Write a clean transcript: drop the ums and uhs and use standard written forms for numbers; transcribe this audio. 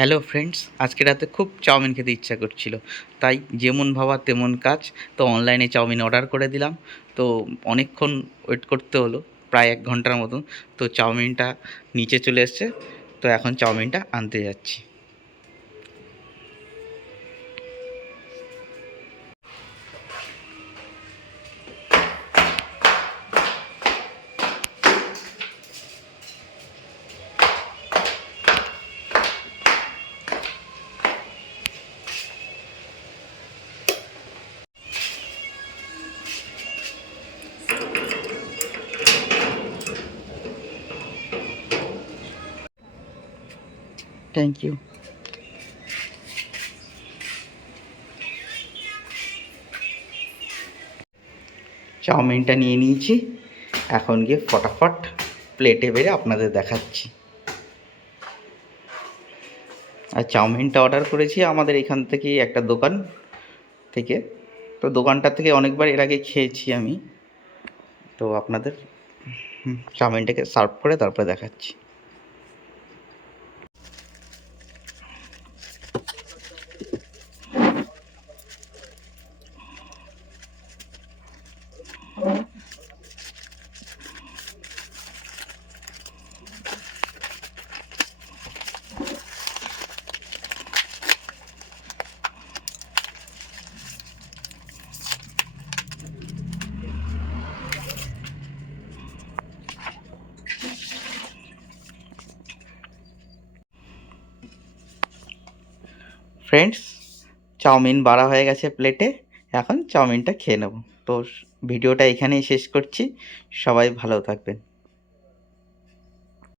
Hello friends, আজকে রাতে খুব চাউমিন খেতে ইচ্ছা করছিল, তাই যেমন ভাবা তেমন কাজ। তো অনলাইনে চাউমিন অর্ডার করে দিলাম। তো অনেকক্ষণ ওয়েট করতে হলো, প্রায় 1 ঘন্টার মতন। তো চাউমিনটা নিচে চলে এসছে। তো এখন চাউমিনটা আনতে যাচ্ছি। Thank you. চাউমিনটা নিয়ে নিয়েছি, এখন গিয়ে ফটাফট প্লেটে বেড়ে আপনাদের দেখাচ্ছি। আর চাউমিনটা অর্ডার করেছি আমাদের এখান থেকেই একটা দোকান থেকে। তো দোকানটা থেকে অনেকবার এর আগে খেয়েছি আমি। তো আপনাদের চাউমিনটাকে সার্ভ করে তারপরে দেখাচ্ছি। ফ্রেন্ডস, চাউমিন বাড়া হয়ে গেছে প্লেটে। এখন চাউমিনটা খেয়ে নেব। তো ভিডিওটা এখানেই শেষ করছি। সবাই ভালো থাকবেন।